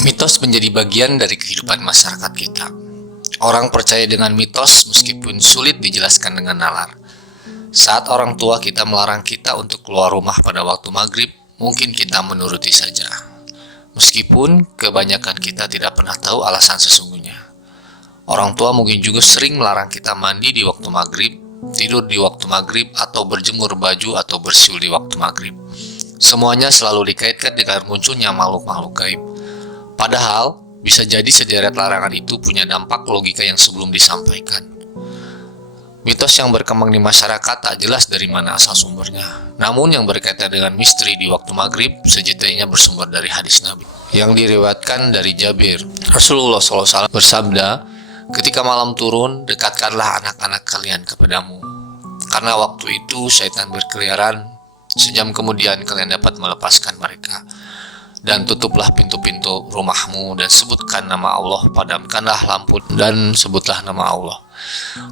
Mitos menjadi bagian dari kehidupan masyarakat kita. Orang percaya dengan mitos meskipun sulit dijelaskan dengan nalar. Saat orang tua kita melarang kita untuk keluar rumah pada waktu maghrib, mungkin kita menuruti saja. Meskipun kebanyakan kita tidak pernah tahu alasan sesungguhnya. Orang tua mungkin juga sering melarang kita mandi di waktu maghrib, tidur di waktu maghrib, atau berjemur baju atau bersiul di waktu maghrib. Semuanya selalu dikaitkan dengan munculnya makhluk-makhluk gaib. Padahal, bisa jadi sederet larangan itu punya dampak logika yang sebelum disampaikan. Mitos yang berkembang di masyarakat tak jelas dari mana asal sumbernya. Namun yang berkaitan dengan misteri di waktu maghrib sejatinya bersumber dari hadis Nabi yang diriwayatkan dari Jabir. Rasulullah SAW bersabda, "Ketika malam turun, dekatkanlah anak-anak kalian kepadamu. Karena waktu itu syaitan berkeliaran, sejam kemudian kalian dapat melepaskan mereka. Dan tutuplah pintu-pintu rumahmu dan sebutkan nama Allah, padamkanlah lampu dan sebutlah nama Allah.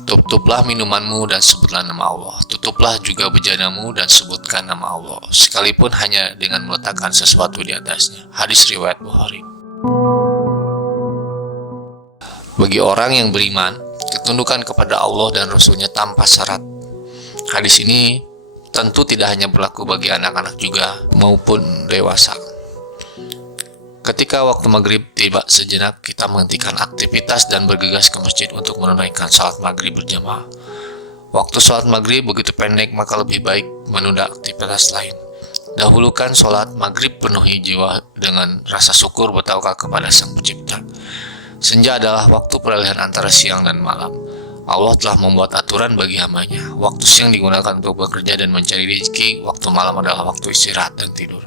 Tutuplah minumanmu dan sebutlah nama Allah. Tutuplah juga bejanamu dan sebutkan nama Allah, sekalipun hanya dengan meletakkan sesuatu di atasnya." Hadis riwayat Bukhari. Bagi orang yang beriman, ketundukan kepada Allah dan Rasul-Nya tanpa syarat. Hadis ini tentu tidak hanya berlaku bagi anak-anak juga maupun dewasa. Ketika waktu maghrib tiba, sejenak kita menghentikan aktivitas dan bergegas ke masjid untuk menunaikan salat maghrib berjamaah. Waktu salat maghrib begitu pendek, maka lebih baik menunda aktivitas lain. Dahulukan salat maghrib, penuhi jiwa dengan rasa syukur bertawakal kepada Sang Pencipta. Senja adalah waktu peralihan antara siang dan malam. Allah telah membuat aturan bagi hambanya. Waktu siang digunakan untuk bekerja dan mencari rezeki, waktu malam adalah waktu istirahat dan tidur.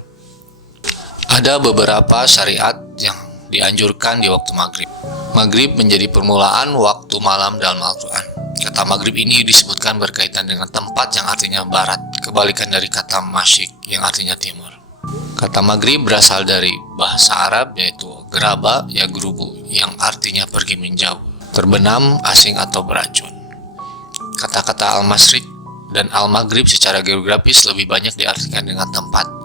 Ada beberapa syariat yang dianjurkan di waktu maghrib. Maghrib menjadi permulaan waktu malam dalam Al-Quran. Kata maghrib ini disebutkan berkaitan dengan tempat yang artinya barat, kebalikan dari kata masyik yang artinya timur. Kata maghrib berasal dari bahasa Arab yaitu geraba ya gerubu yang artinya pergi menjauh, terbenam, asing atau beracun. Kata-kata al-masyriq dan al-maghrib secara geografis lebih banyak diartikan dengan tempat.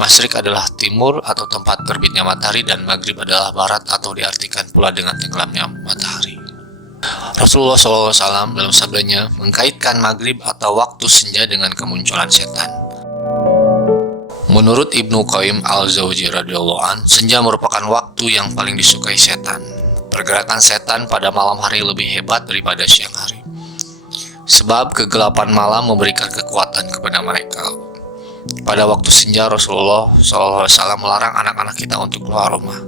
Masyriq adalah timur atau tempat terbitnya matahari dan maghrib adalah barat atau diartikan pula dengan tenggelamnya matahari. Rasulullah SAW dalam sabdanya mengkaitkan maghrib atau waktu senja dengan kemunculan setan. Menurut Ibnu Qayyim al-Jauzi radhiyallahu an, senja merupakan waktu yang paling disukai setan. Pergerakan setan pada malam hari lebih hebat daripada siang hari. Sebab kegelapan malam memberikan kekuatan kepada mereka. Pada waktu senja, Rasulullah SAW melarang anak-anak kita untuk keluar rumah.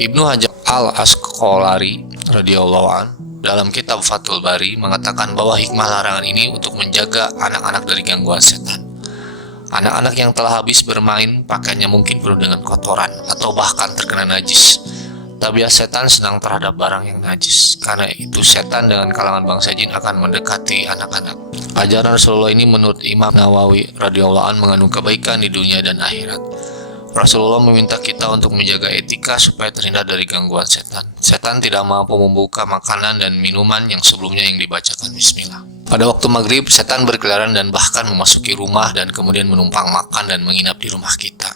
Ibnu Hajar al-Asqalani radhiyallahu an dalam kitab Fathul Bari mengatakan bahwa hikmah larangan ini untuk menjaga anak-anak dari gangguan setan. Anak-anak yang telah habis bermain, pakaiannya mungkin penuh dengan kotoran atau bahkan terkena najis. Tabiat setan senang terhadap barang yang najis. Karena itu setan dengan kalangan bangsa jin akan mendekati anak-anak. Ajaran Rasulullah ini menurut Imam Nawawi radhiyallahu an mengandung kebaikan di dunia dan akhirat. Rasulullah meminta kita untuk menjaga etika supaya terhindar dari gangguan setan. Setan tidak mampu membuka makanan dan minuman yang sebelumnya yang dibacakan bismillah. Pada waktu maghrib, setan berkeliaran dan bahkan memasuki rumah dan kemudian menumpang makan dan menginap di rumah kita.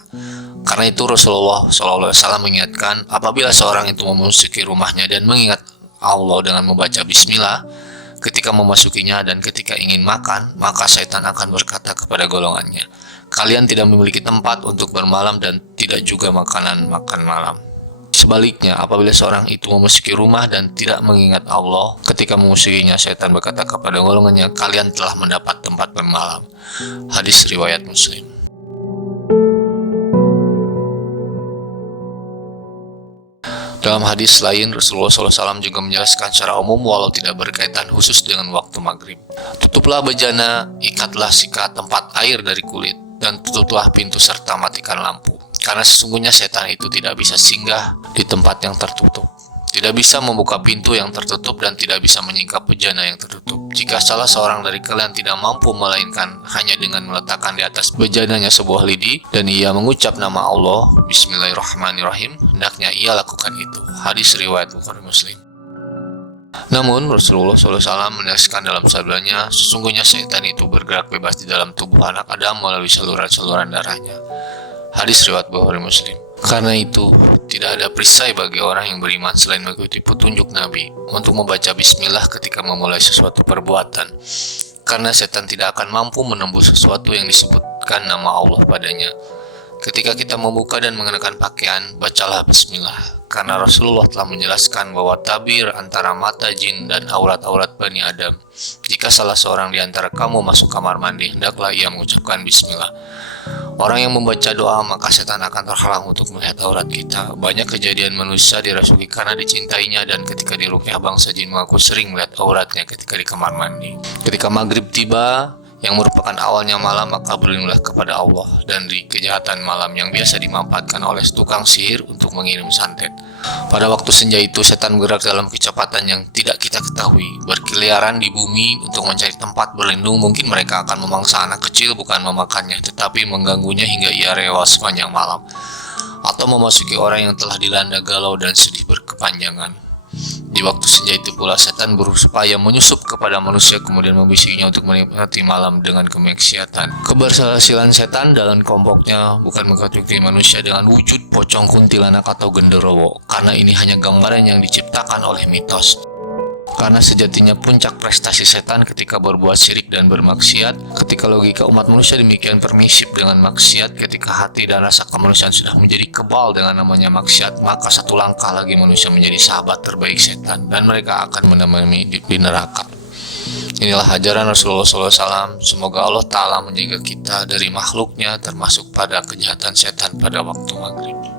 Karena itu Rasulullah SAW mengingatkan, apabila seorang itu memasuki rumahnya dan mengingat Allah dengan membaca bismillah ketika memasukinya dan ketika ingin makan, maka setan akan berkata kepada golongannya, "Kalian tidak memiliki tempat untuk bermalam dan tidak juga makanan makan malam." Sebaliknya, apabila seorang itu memasuki rumah dan tidak mengingat Allah ketika memasukinya, setan berkata kepada golongannya, "Kalian telah mendapat tempat bermalam." Hadis riwayat Muslim. Dalam hadis lain, Rasulullah SAW juga menjelaskan secara umum walau tidak berkaitan khusus dengan waktu maghrib. Tutuplah bejana, ikatlah sikat tempat air dari kulit, dan tutuplah pintu serta matikan lampu. Karena sesungguhnya setan itu tidak bisa singgah di tempat yang tertutup. Tidak bisa membuka pintu yang tertutup dan tidak bisa menyingkap bejana yang tertutup. Jika salah seorang dari kalian tidak mampu melainkan hanya dengan meletakkan di atas bejananya sebuah lidi dan ia mengucap nama Allah, Bismillahirrahmanirrahim, hendaknya ia lakukan itu. Hadis riwayat Bukhari Muslim. Namun Rasulullah SAW menegaskan dalam sabdanya, sesungguhnya setan itu bergerak bebas di dalam tubuh anak Adam melalui saluran-saluran darahnya. Hadis riwayat Bukhari Muslim. Karena itu, tidak ada perisai bagi orang yang beriman selain mengikuti petunjuk Nabi untuk membaca bismillah ketika memulai sesuatu perbuatan. Karena setan tidak akan mampu menembus sesuatu yang disebutkan nama Allah padanya. Ketika kita membuka dan mengenakan pakaian, bacalah bismillah. Karena Rasulullah telah menjelaskan bahwa tabir antara mata jin dan aurat-aurat Bani Adam. Jika salah seorang di antara kamu masuk kamar mandi, hendaklah ia mengucapkan bismillah. Orang yang membaca doa, maka setan akan terhalang untuk melihat aurat kita. Banyak kejadian manusia dirasuki karena dicintainya, dan ketika diruqyah bangsa jin mengaku sering melihat auratnya ketika di kamar mandi. Ketika maghrib tiba, yang merupakan awalnya malam, maka berlindunglah kepada Allah dan di kejahatan malam yang biasa dimanfaatkan oleh tukang sihir untuk mengirim santet. Pada waktu senja itu, setan bergerak dalam kecepatan yang tidak kita ketahui, berkeliaran di bumi untuk mencari tempat berlindung. Mungkin mereka akan memangsa anak kecil, bukan memakannya, tetapi mengganggunya hingga ia rewel sepanjang malam, atau memasuki orang yang telah dilanda galau dan sedih berkepanjangan. Di waktu senja itu pula setan berupaya menyusup kepada manusia, kemudian membisikinya untuk menikmati malam dengan kemaksiatan. Keberhasilan setan dalam kelompoknya bukan mengikuti manusia dengan wujud pocong, kuntilanak, atau genderowo, karena ini hanya gambaran yang diciptakan oleh mitos. Karena sejatinya puncak prestasi setan ketika berbuat syirik dan bermaksiat. Ketika logika umat manusia demikian permisif dengan maksiat, ketika hati dan rasa kemanusiaan sudah menjadi kebal dengan namanya maksiat, maka satu langkah lagi manusia menjadi sahabat terbaik setan, dan mereka akan menemani di neraka. Inilah ajaran Rasulullah SAW. Semoga Allah Ta'ala menjaga kita dari makhluknya, termasuk pada kejahatan setan pada waktu maghrib.